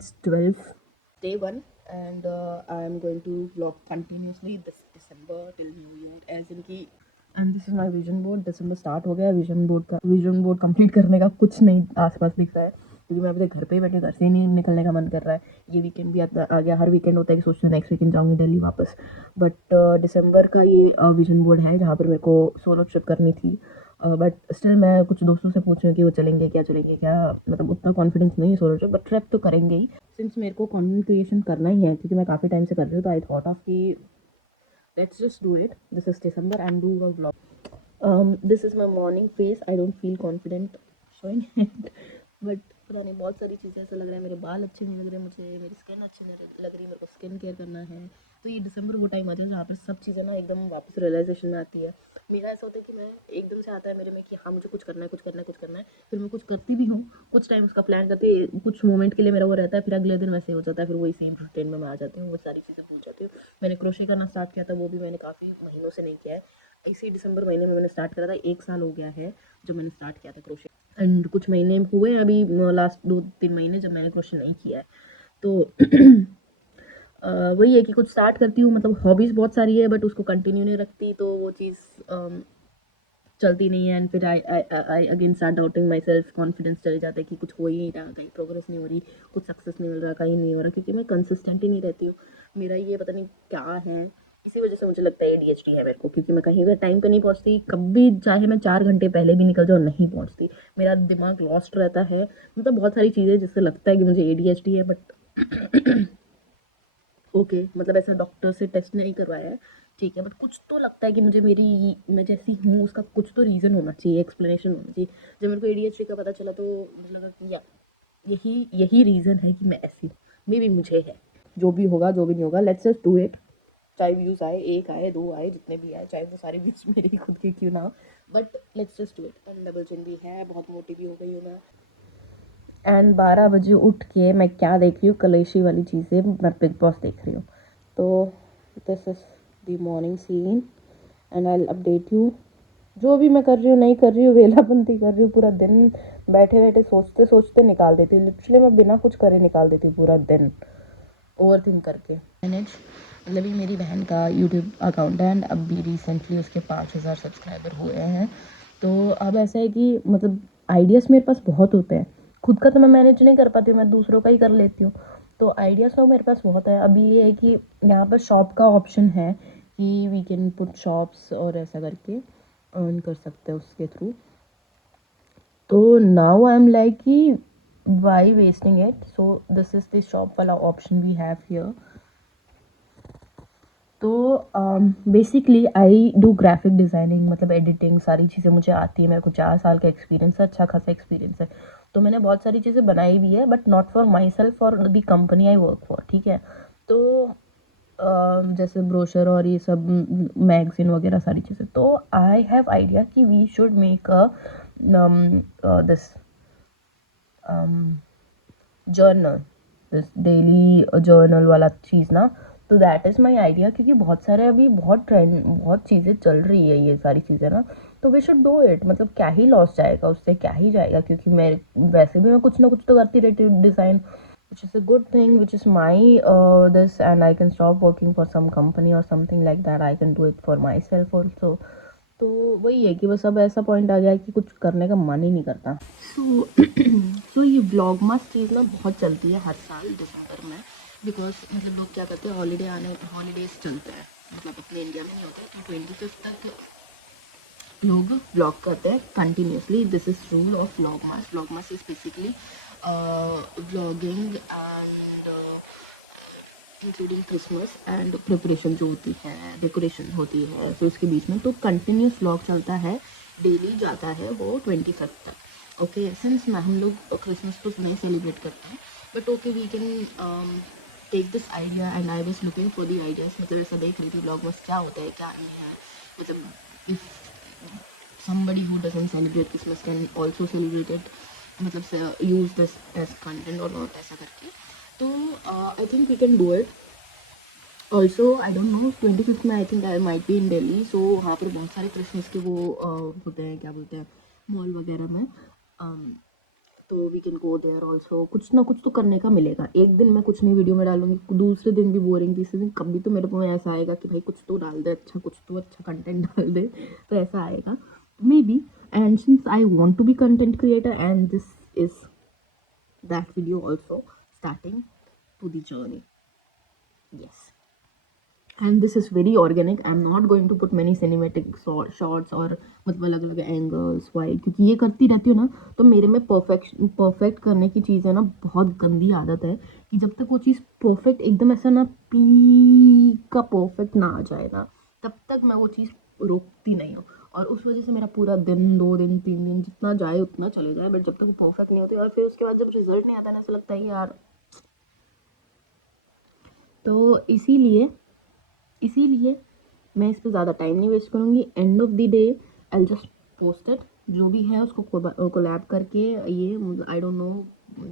it's 12th day 1 and I am going to vlog continuously this December till New Year as in कि and this is my vision board. December start हो गया, vision board complete करने का कुछ नहीं आसपास दिख रहा है क्योंकि मैं अभी तक घर पे ही बैठे, घर से ही नहीं निकलने का मन कर रहा है। ये वीकेंड भी आ गया, हर वीकेंड होता है कि सोचते हैं नेक्स्ट वीकेंड जाऊँगी दिल्ली वापस, बट दिसंबर का ये विजन बोर्ड है जहाँ पर मेरे को सोलो ट्रिप करनी थी। बट स्टिल मैं कुछ दोस्तों से पूछ रही हूँ कि वो चलेंगे क्या, मतलब उतना कॉन्फिडेंस नहीं है सोलो ट्रिप, बट ट्रिप तो करेंगे ही सिंस मेरे को कंटेंट क्रिएशन करना ही है क्योंकि मैं काफ़ी टाइम से कर रही हूँ। तो आई थॉट ऑफ कि let's just do it. This is December and do a vlog. This is my morning face. I don't feel confident showing it, but पता नहीं बहुत सारी चीज़ें ऐसा लग रहा है, मेरे बाल अच्छे नहीं लग रहे मुझे, मेरी स्किन अच्छी नहीं लग रही, मेरे को स्किन केयर करना है। तो ये दिसंबर वो टाइम आता है जहाँ पर सब चीज़ें ना एकदम वापस रियलाइजेशन में आती है। मेरा ऐसा होता है कि मैं एकदम से आता है मेरे में कि हाँ मुझे कुछ करना है, फिर मैं कुछ करती भी हूँ, कुछ टाइम उसका प्लान करती है, कुछ मोमेंट के लिए मेरा वो रहता है, फिर अगले दिन वैसे हो जाता है, फिर वही सेम रूटीन में मैं आ जाती हूँ, वो सारी चीज़ें भूल जाती हूँ। मैंने क्रोशे करना स्टार्ट किया था, वो भी मैंने काफ़ी महीनों से नहीं किया है। इसी दिसंबर महीने में मैंने स्टार्ट करा था, 1 साल हो गया है जब मैंने स्टार्ट किया था क्रोशे, एंड कुछ महीने हुए अभी लास्ट 2-3 महीने जब मैंने क्रोशे नहीं किया है। तो वही है कि कुछ स्टार्ट करती हूँ, मतलब हॉबीज़ बहुत सारी है बट उसको कंटिन्यू नहीं रखती, तो वो चीज़ चलती नहीं है, एंड फिर I again start doubting my self, confidence चले जाता है कि कुछ हो ही नहीं रहा, कहीं प्रोग्रेस नहीं हो रही, कुछ सक्सेस नहीं मिल रहा, कहीं नहीं हो रहा, क्योंकि मैं कंसिस्टेंट ही नहीं रहती हूँ। मेरा ये पता नहीं क्या है, इसी वजह से मुझे लगता है ADHD है मेरे को, क्योंकि मैं कहीं भी टाइम पे नहीं पहुँचती, कभी चाहे मैं 4 घंटे पहले भी निकल जाऊँ नहीं पहुँचती, मेरा दिमाग लॉस्ट रहता है। मतलब बहुत सारी चीज़ें जिससे लगता है कि मुझे ADHD है, बट ओके मतलब ऐसा डॉक्टर से टेस्ट नहीं करवाया है, ठीक है, बट कुछ तो लगता है कि मुझे मेरी मैं जैसी हूँ उसका कुछ तो रीज़न होना चाहिए, एक्सप्लेनेशन होना चाहिए। जब मेरे को ADHD का पता चला तो मुझे लगा कि या यही यही रीज़न है कि मैं ऐसी हूँ, मे बी मुझे है। जो भी होगा जो भी नहीं होगा, लेट्स जस्ट डू इट। चाहे व्यूज़ आए, 1 आए 2 आए, जितने भी आए, चाहे वो सारे व्यूज़ मेरे ही खुद के क्यों ना हो, but let's just do it. And double chin भी है, बहुत मोटी भी हो गई हूँ मैं, एंड 12 बजे उठ के मैं क्या देख रही हूँ, कलेशी वाली चीज़ें, मैं बिग बॉस देख रही हूँ। तो this is the morning scene and I will update you. जो भी मैं कर रही हूँ नहीं कर रही हूँ, वेलाबंदी कर रही हूँ, पूरा दिन बैठे बैठे सोचते सोचते निकाल देती हूँ, लिटरली मैं बिना कुछ करे निकाल देती हूँ पूरा दिन ओवर थिंक करके। मैनेज मतलब ये मेरी बहन का यूट्यूब अकाउंट है एंड अभी रिसेंटली उसके 5,000 सब्सक्राइबर हुए हैं। तो अब ऐसा है कि मतलब आइडियाज़ मेरे पास बहुत होते हैं, खुद का तो मैं मैनेज नहीं कर पाती हूँ, मैं दूसरों का ही कर लेती हूँ। तो आइडियाज़ तो मेरे पास बहुत है। अभी ये है कि यहाँ पर शॉप का ऑप्शन है कि वी कैन पुट शॉप्स और ऐसा करके अर्न कर सकते हैं उसके थ्रू। तो नाउ आई एम लाइक कि why wasting it, so this is the shop वाला ऑप्शन वी हैव हियर। तो basically I do graphic designing, मतलब एडिटिंग, सारी चीज़ें मुझे आती है, मेरे को 4 साल का एक्सपीरियंस है, अच्छा खासा एक्सपीरियंस है। तो मैंने बहुत सारी चीज़ें बनाई भी है, but not for my self, for the company I work for, ठीक है। तो जैसे ब्रोशर और ये सब मैगज़ीन वगैरह सारी चीज़ें, तो आई हैव आइडिया कि we should make a this journal, this daily journal वाला चीज़ ना। तो दैट इज़ माई आइडिया, क्योंकि बहुत सारे अभी बहुत ट्रेंड, बहुत चीज़ें चल रही है ये सारी चीज़ें ना, तो वी शुड डू इट। मतलब क्या ही लॉस जाएगा उससे, क्या ही जाएगा, क्योंकि मैं वैसे भी मैं कुछ ना कुछ तो करती रहती हूँ design, which is a good thing, which is my this, and I can stop working for some company or something like that, I can do it for myself also। तो वही है कि बस अब ऐसा पॉइंट आ गया है कि कुछ करने का मन ही नहीं करता। सो सो ये व्लॉगमास चीज़ ना बहुत चलती है हर साल दिसंबर में, बिकॉज मतलब लोग क्या करते हैं, हॉलीडेज चलते हैं, मतलब अपने इंडिया में नहीं होते, तो 25 तक लोग व्लॉग करते हैं continuously. This is rule of Vlogmas. Vlogmas is basically vlogging and including Christmas and preparation जो होती है, डेकोरेशन होती है, तो इसके बीच में तो कंटिन्यूस व्लॉग चलता है, डेली जाता है वो 25 तक। ओके, सिंस मैं हम लोग क्रिसमस तो नहीं सेलिब्रेट करते हैं, but okay we can take this idea, and I was looking for the ideas, मतलब ऐसा देख रही थी व्लॉगमास क्या होता है क्या नहीं है, मतलब if somebody who doesn't celebrate Christmas can also celebrate it, मतलब use this as content or not, ऐसा करके। तो I think we can do it. Also I don't know, 25 में I think I might be in Delhi, so वहाँ पर बहुत सारे Christmas के वो होते हैं, क्या बोलते हैं, मॉल वगैरह में तो we can go there also. कुछ ना कुछ तो करने का मिलेगा। एक दिन मैं कुछ नई वीडियो में डालूंगी, दूसरे दिन भी बोरिंग, तीसरे दिन कभी तो मेरे को ऐसा आएगा कि भाई कुछ तो डाल दे, अच्छा कुछ तो अच्छा कंटेंट डाल दे, तो ऐसा आएगा may be. And since I want to be content creator and this is that video also starting to the journey, yes. And this is very organic. I'm not going to put many cinematic shots और मतलब अलग अलग angles Y, क्योंकि ये करती रहती हूँ ना तो मेरे में परफेक्ट करने की चीज़ है ना, बहुत गंदी आदत है कि जब तक वो चीज़ परफेक्ट एकदम ऐसा ना पी का परफेक्ट ना आ जाए ना, तब तक मैं वो चीज़ रोकती नहीं हूँ। और उस वजह से मेरा पूरा दिन, 2 दिन, 3 दिन जितना जाए उतना चले जाए, बट जब तक वो परफेक्ट नहीं होती और फिर उसके बाद जब रिजल्ट नहीं आता ना, ऐसा लगता है यार। तो इसीलिए मैं इस पे ज़्यादा टाइम नहीं वेस्ट करूँगी। End of the day I just post it, जो भी है उसको कोलैब करके, ये आई डोंट नो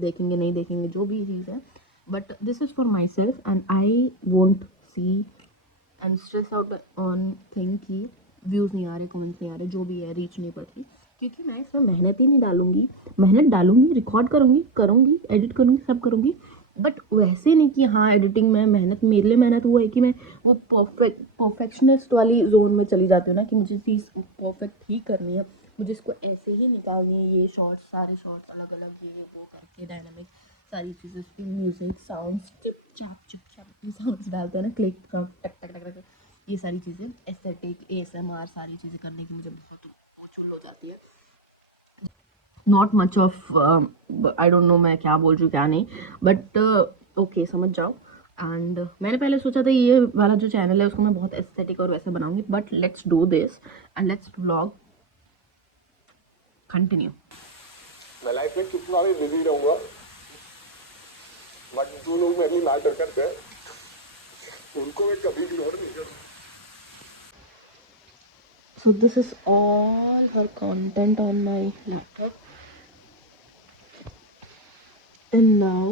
देखेंगे नहीं देखेंगे जो भी चीज़ है, but this is for my self and I won't see and stress out on thing कि व्यूज़ नहीं आ रहे, कमेंट्स नहीं आ रहे, जो भी है रीच नहीं पड़ती, क्योंकि मैं इसमें मेहनत ही नहीं डालूंगी। मेहनत डालूंगी, रिकॉर्ड करूँगी, एडिट करूँगी, सब करूँगी, बट वैसे नहीं कि हाँ एडिटिंग में मेहनत, मेरे लिए मेहनत वो है कि मैं वो परफेक्शनिस्ट वाली जोन में चली जाती हूँ ना, कि मुझे चीज़ परफेक्ट ही करनी है, मुझे इसको ऐसे ही निकालनी है, ये शॉर्ट्स, सारे शॉर्ट्स अलग अलग, ये वो करके डायनामिक सारी चीज़ें, उसकी म्यूज़िक, साउंड्स, चिप चाप ये साउंड्स डालते हैं ना, क्लिक टक टक टक टक, ये सारी चीज़ें, एस्थेटिक, ASMR, सारी चीज़ें करने की मुझे बहुत चुल हो जाती है। Not much of I don't no मैं क्या बोल रही हूँ क्या नहीं, बट ओके समझ जाओ। एंड मैंने पहले सोचा था ये वाला जो चैनल है उसको मैं बहुत एस्थेटिक और वैसे बनाऊंगी, but let's do this and let's vlog continue. मैं लाइफ में कितना भी बिजी रहूंगा, बट जो लोग मेरे लिए मैटर करते हैं उनको मैं कभी इग्नोर नहीं करूँगा। So this is all her content on my laptop, and now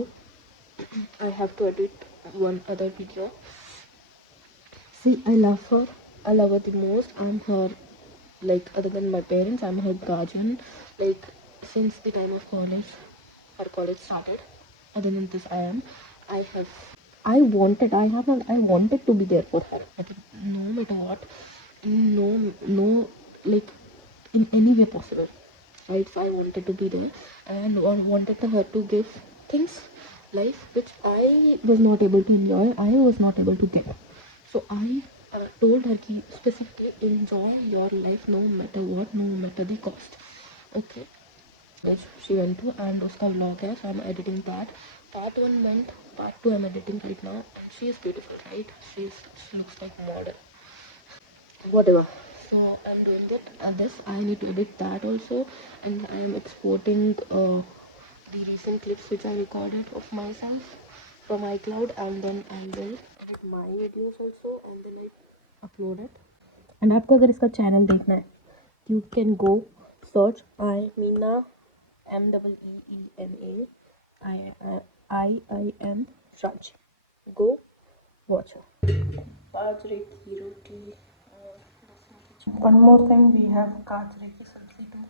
I have to edit one other video. See, I love her. I love her the most. I'm her, like, other than my parents, I'm her guardian. Like, since the time of college, her college started. Other than this, I wanted to be there for her. Like, no matter what, no, like, in any way possible. Right? So I wanted to be there and or wanted her to give things, life, which I was not able to enjoy, I was not able to get. So I told her कि specifically enjoy your life no matter what, no matter the cost. Okay. Which she went to and उसका vlog है, so I'm editing that. Part 1 went, part 2 I'm editing right now. And she is beautiful, right? She looks like model. Whatever. So I'm doing it. This I need to edit that also, and I am exporting the recent clips which I recorded of myself from iCloud, and then I will edit my videos also, and then I upload it. And आपको अगर इसका channel देखना है, you can go search Meena, MEEENA, I am Raj. Go watch her. बाजरे की रोटी और one more thing, we have गाजरे की सब्जी too.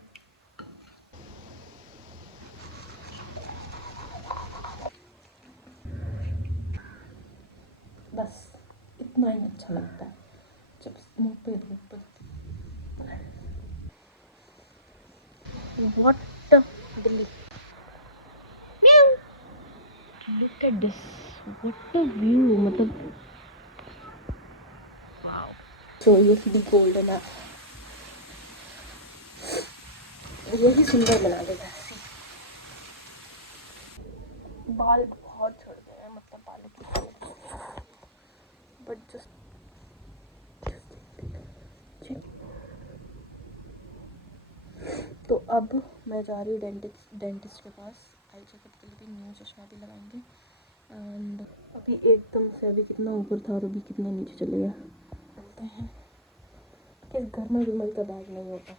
बस इतना ही अच्छा लगता है जब मुंह पे धूप पड़ती है। What बिल्ली, look at this, what a view, मतलब wow. So ये भी golden है, यही सुंदर बना देता है। बाल बहुत झड़ गए हैं, मतलब बालों की, बट जस्ट तो अब मैं जा रही हूँ डेंटिस्ट के पास, आई चेकअप के लिए भी न्यू चश्मा भी लगाएंगे। एंड अभी एकदम से अभी कितना ऊपर था और अभी कितना नीचे चले गया। बोलते हैं कि घर में विमल का बैग नहीं होता।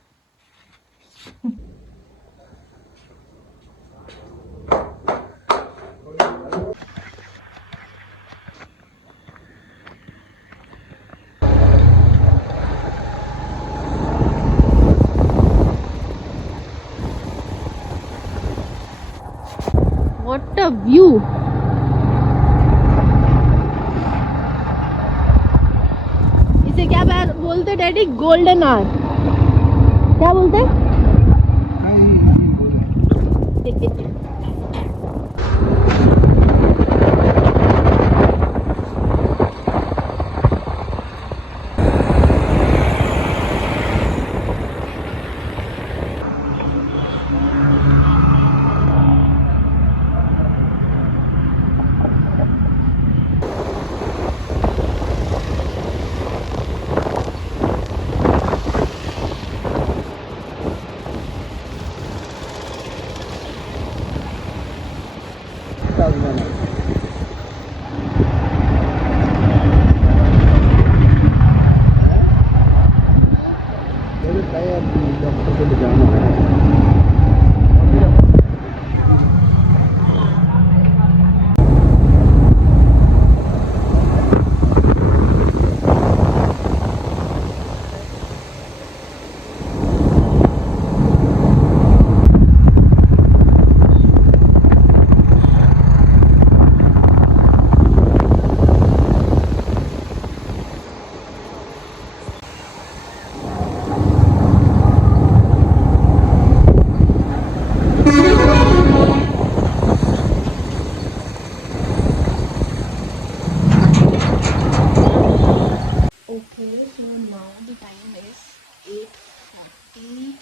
A view. इसे क्या बोलते डैडी? Golden hour. क्या बोलते? Okay, so now the time is 8:40.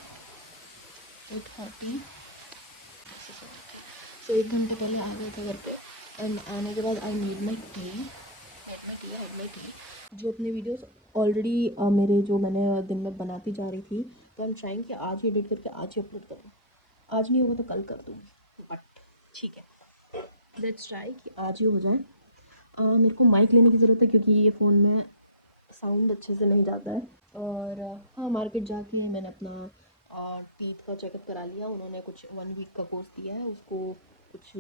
8:40. सो 1 घंटे पहले आ गए थे घर पे एंड आने के बाद आई मेड माई टी। जो अपने वीडियोस ऑलरेडी मेरे जो मैंने दिन में बनाती जा रही थी, तो आई एम ट्राइंग कि आज ही एडिट करके आज ही अपलोड करूँ। आज नहीं होगा तो कल कर दूँगी, बट ठीक है, लेट्स ट्राई कि आज ही हो जाए। मेरे को माइक लेने की ज़रूरत है क्योंकि ये फ़ोन में साउंड अच्छे से नहीं जाता है। और हाँ, मार्केट जाके मैंने अपना टीथ का चेकअप करा लिया। उन्होंने कुछ 1 वीक का कोर्स दिया है, उसको कुछ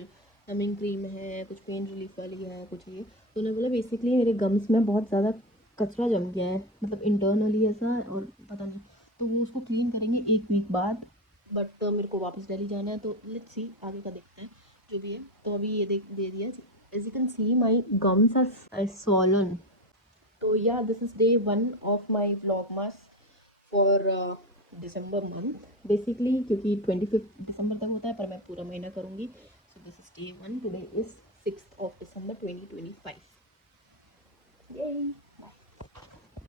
नमिंग क्रीम है, कुछ पेन रिलीफ वाली है, कुछ ये। तो उन्होंने बोला बेसिकली मेरे गम्स में बहुत ज़्यादा कचरा जम गया है, मतलब इंटरनली ऐसा, और पता नहीं, तो वो उसको क्लीन करेंगे 1 वीक बाद। बट मेरे को वापस दिल्ली जाना है, तो लेट्स सी आगे का देखते हैं जो भी है। तो अभी ये दे दिया। As you can see my gums are swollen। तो या this is day 1 of my vlogmas for December month basically, क्योंकि 25 दिसंबर तक होता है पर मैं पूरा महीना करूँगी। सो this is day 1। Today is 6 December 2025। Yay!